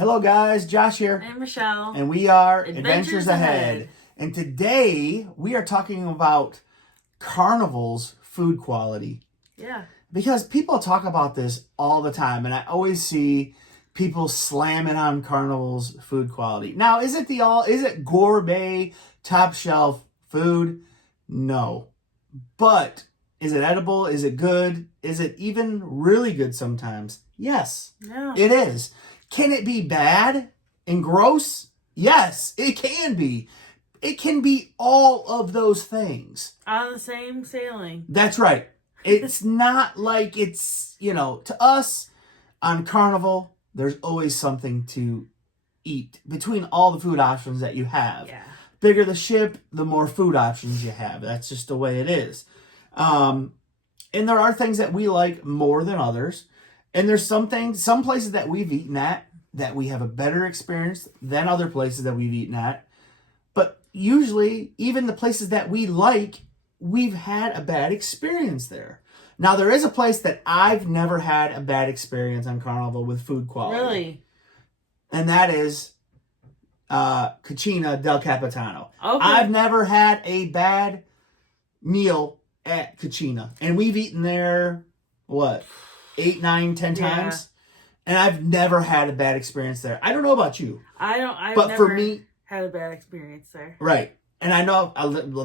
Hello guys, Josh here. And Michelle. And we are Adventures Ahead. And today we are talking about Carnival's food quality. Yeah. Because people talk about this all the time, and I always see people slamming on Carnival's food quality. Now, is it gourmet, top shelf food? No. But is it edible? Is it good? Is it even really good sometimes? Yes. Yeah. It is. Can it be bad and gross? Yes, it can be. It can be all of those things. On the same sailing. That's right. It's not like it's, to us on Carnival, there's always something to eat between all the food options that you have. Yeah. Bigger the ship, the more food options you have. That's just the way it is. And there are things that we like more than others. And there's some places that we've eaten at that we have a better experience than other places that we've eaten at. But usually, even the places that we like, we've had a bad experience there. Now, there is a place that I've never had a bad experience on Carnival with food quality. Really? And that is Cucina del Capitano. Okay. I've never had a bad meal at Cucina. And we've eaten there, 8, 9, 10 times? And I've never had a bad experience there. I don't know about you. I've but never for me, had a bad experience there. Right. And I know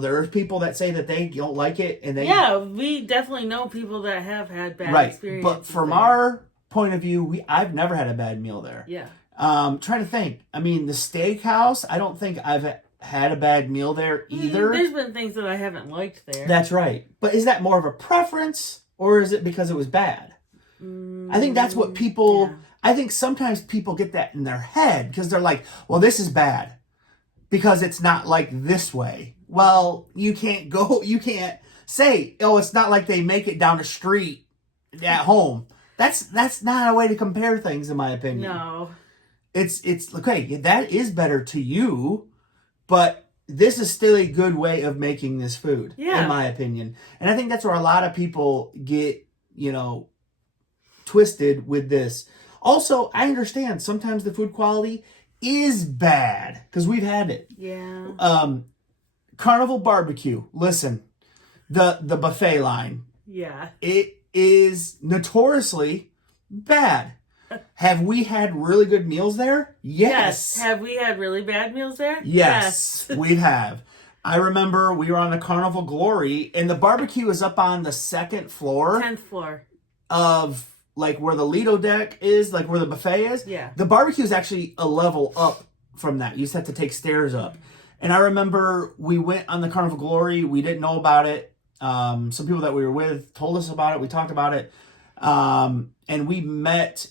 there are people that say that they don't like it. Yeah, we definitely know people that have had bad experiences. But from our point of view, I've never had a bad meal there. Yeah. Trying to think. I mean, the steakhouse, I don't think I've had a bad meal there either. There's been things that I haven't liked there. That's right. But is that more of a preference or is it because it was bad? I think that's what people... Yeah. I think sometimes people get that in their head because they're like, well, this is bad because it's not like this way. Well, you can't say, oh, it's not like they make it down the street at home. That's not a way to compare things, in my opinion. No. It's okay, that is better to you, but this is still a good way of making this food, in my opinion. And I think that's where a lot of people get, twisted with this. Also, I understand sometimes the food quality is bad because we've had it. Yeah. Carnival barbecue. Listen, the buffet line. Yeah. It is notoriously bad. Have we had really good meals there? Yes. Have we had really bad meals there? Yes, we have. I remember we were on the Carnival Glory, and the barbecue is up on the 2nd floor. 10th floor. Of, where the Lido deck is, where the buffet is. Yeah. The barbecue is actually a level up from that. You just have to take stairs up. And I remember we went on the Carnival Glory. We didn't know about it. Some people that we were with told us about it. We talked about it. And we met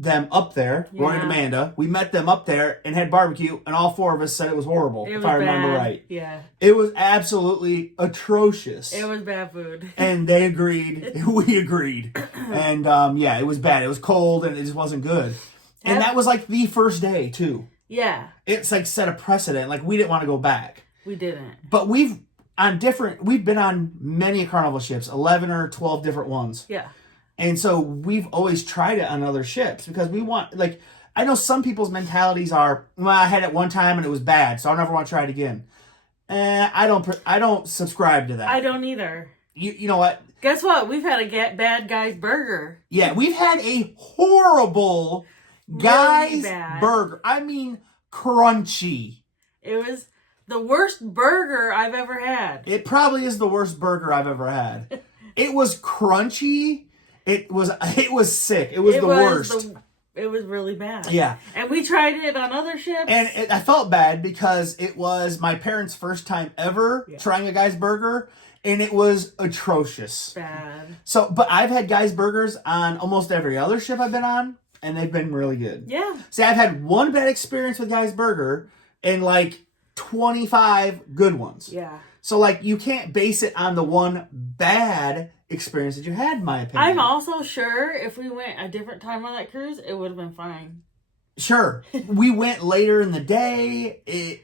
them up there, Roy and Amanda. We met them up there and had barbecue, and all 4 of us said it was horrible, if I remember right. Yeah. It was absolutely atrocious. It was bad food. And they agreed. We agreed. And, it was bad. It was cold, and it just wasn't good. And that was, the first day, too. Yeah. It's, set a precedent. We didn't want to go back. We didn't. But we've been on many Carnival ships, 11 or 12 different ones. Yeah. And so we've always tried it on other ships because we want, I know some people's mentalities are, well, I had it one time and it was bad, so I'll never want to try it again. I don't subscribe to that. I don't either. You know what? Guess what? We've had a bad guy's burger. Yeah, we've had a horrible guy's burger. I mean, crunchy. It was the worst burger I've ever had. It probably is the worst burger I've ever had. It was crunchy. It was sick. It was the worst. It was really bad. Yeah. And we tried it on other ships. And I felt bad because it was my parents' first time ever trying a guy's burger, and it was atrocious. Bad. So, but I've had guy's burgers on almost every other ship I've been on, and they've been really good. Yeah. See, I've had one bad experience with guy's burger and 25 good ones. Yeah. So, you can't base it on the one bad experience that you had, in my opinion. I'm also sure if we went a different time on that cruise, it would have been fine. Sure. We went later in the day.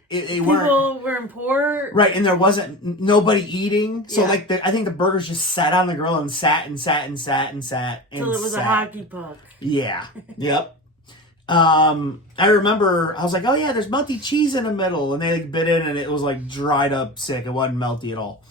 People were in port. Right, and there wasn't nobody eating. So, I think the burgers just sat on the grill and sat. Until it was a hockey puck. Yeah. Yep. I remember I was like, oh yeah, there's melty cheese in the middle, and they like bit in, and it was like dried up, sick. It wasn't melty at all.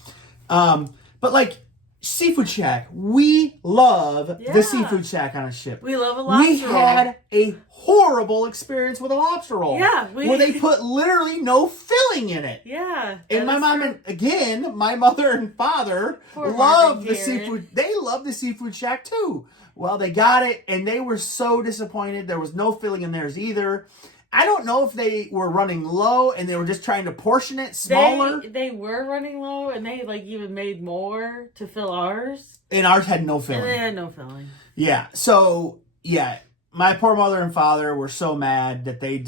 But like Seafood Shack, we love Yeah. the Seafood Shack on a ship. We love a lobster We had a horrible experience with a lobster roll. Yeah, where they put literally no filling in it. Yeah. And my mom and again, my mother and father love the seafood. They love the Seafood Shack too. Well, they got it, and they were so disappointed. There was no filling in theirs either. I don't know if they were running low and they were just trying to portion it smaller. They were running low, and they like even made more to fill ours. And ours had no filling. And they had no filling. Yeah. So yeah, my poor mother and father were so mad that they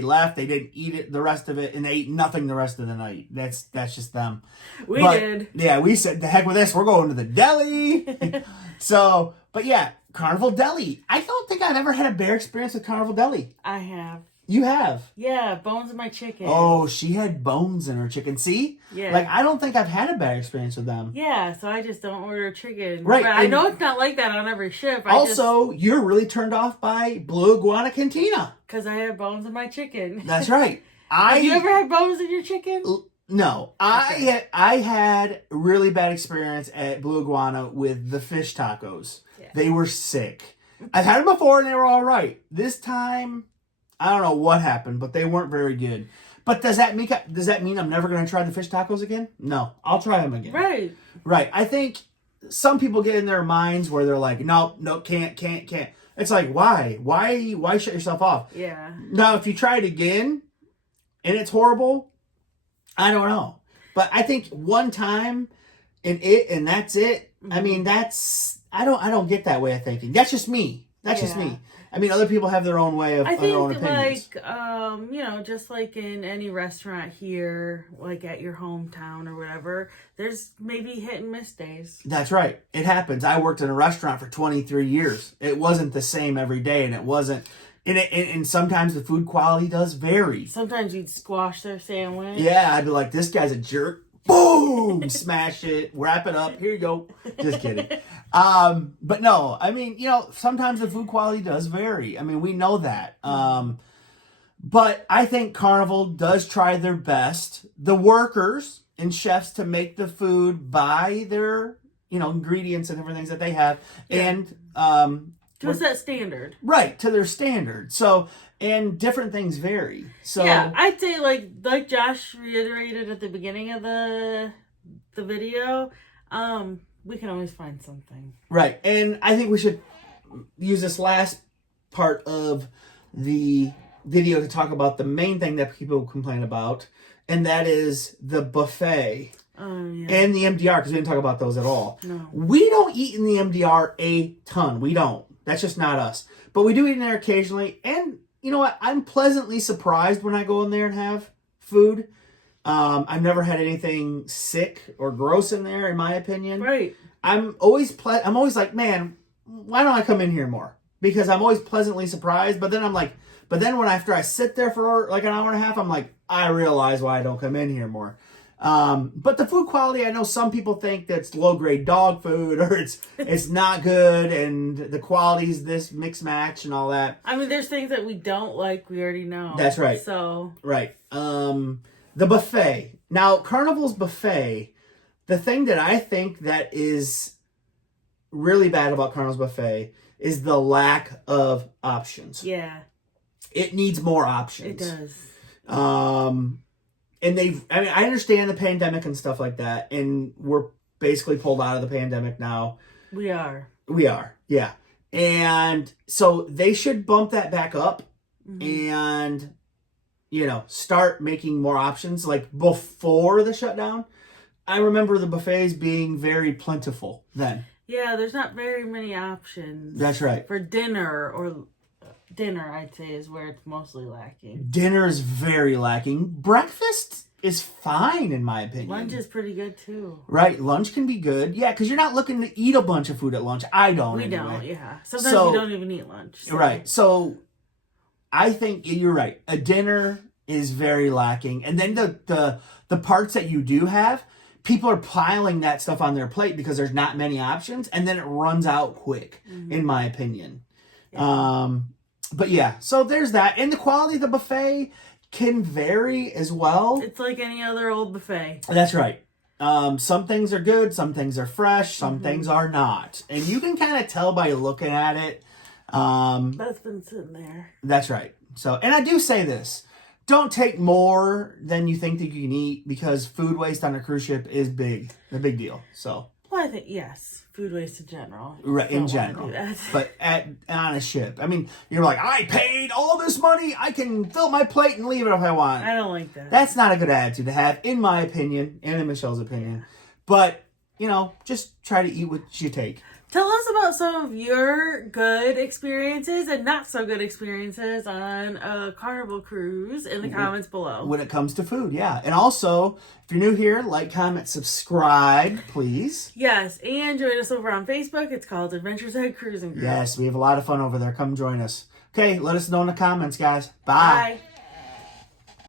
left. They didn't eat it, the rest of it, and they ate nothing the rest of the night. That's just them. We did. Yeah, we said, the heck with this. We're going to the deli. So, but yeah, Carnival Deli. I don't think I've ever had a bad experience with Carnival Deli. I have. You have? Yeah, bones in my chicken. Oh, she had bones in her chicken. See? Yeah. Like, I don't think I've had a bad experience with them. Yeah, so I just don't order chicken. Right. But I know it's not like that on every ship. You're really turned off by Blue Iguana Cantina. Because I have bones in my chicken. That's right. Have you ever had bones in your chicken? No. Okay. I had a really bad experience at Blue Iguana with the fish tacos. Yeah. They were sick. I've had them before and they were all right. This time, I don't know what happened, but they weren't very good. But does that mean I'm never going to try the fish tacos again? No, I'll try them again. Right. Right. I think some people get in their minds where they're like, no, can't. It's like, why? Why shut yourself off? Yeah. Now, if you try it again and it's horrible, I don't know. But I think one time and that's it. Mm-hmm. I mean, I don't get that way of thinking. That's just me. Just me. I mean, other people have their own way of their own opinions. Like, just like in any restaurant here, like at your hometown or whatever, there's maybe hit and miss days. That's right. It happens. I worked in a restaurant for 23 years. It wasn't the same every day, and it wasn't. And sometimes the food quality does vary. Sometimes you'd squash their sandwich. Yeah, I'd be like, this guy's a jerk. Boom! Smash it. Wrap it up. Here you go. Just kidding. But no, I mean, sometimes the food quality does vary. I mean, we know that. But I think Carnival does try their best. The workers and chefs to make the food by their, ingredients and different things that they have. Yeah. And, to that standard. Right, to their standard. So, and different things vary. So yeah, I'd say like Josh reiterated at the beginning of the video, we can always find something. Right. And I think we should use this last part of the video to talk about the main thing that people complain about, and that is the buffet. Yeah. And the MDR, because we didn't talk about those at all. No. We don't eat in the MDR a ton. We don't. That's just not us. But we do eat in there occasionally. And you know what? I'm pleasantly surprised when I go in there and have food. I've never had anything sick or gross in there, in my opinion. Right. I'm always like, man, why don't I come in here more? Because I'm always pleasantly surprised. But then after I sit there for like an hour and a half, I'm like, I realize why I don't come in here more. But the food quality, I know some people think that's low grade dog food or it's not good and the quality's this mix match and all that. I mean, there's things that we don't like, we already know. That's right. So right. The buffet. Now, Carnival's buffet, the thing that I think that is really bad about Carnival's buffet is the lack of options. Yeah. It needs more options. It does. And I understand the pandemic and stuff like that, and we're basically pulled out of the pandemic now. We are, yeah. And so they should bump that back up and, start making more options. Like before the shutdown, I remember the buffets being very plentiful then. Yeah, there's not very many options. That's right. For dinner, I'd say, is where it's mostly lacking. Dinner is very lacking. Breakfast is fine, in my opinion. Lunch is pretty good, too. Right. Lunch can be good. Yeah, because you're not looking to eat a bunch of food at lunch. I don't, We anyway. don't, yeah. Sometimes we don't even eat lunch. So. Right. So, I think you're right. A dinner is very lacking. And then the parts that you do have, people are piling that stuff on their plate because there's not many options, and then it runs out quick, in my opinion. Yeah. But yeah, so there's that. And the quality of the buffet can vary as well. It's like any other old buffet. That's right. Some things are good, some things are fresh, some things are not. And you can kind of tell by looking at it. That's been sitting there. That's right. So, and I do say this. Don't take more than you think that you can eat, because food waste on a cruise ship is a big deal. So, Well, I think, yes, food waste in general. right, in Don't wanna general. do that. But on a ship, I mean, you're like, I paid all this money, I can fill my plate and leave it if I want. I don't like that. That's not a good attitude to have, in my opinion, and in Michelle's opinion. But, just try to eat what you take. Tell us about some of your good experiences and not so good experiences on a Carnival cruise in the comments below. When it comes to food, yeah. And also, if you're new here, like, comment, subscribe, please. Yes, and join us over on Facebook. It's called Adventures Ahead Cruising Group. Yes, we have a lot of fun over there. Come join us. Okay, let us know in the comments, guys. Bye. Bye.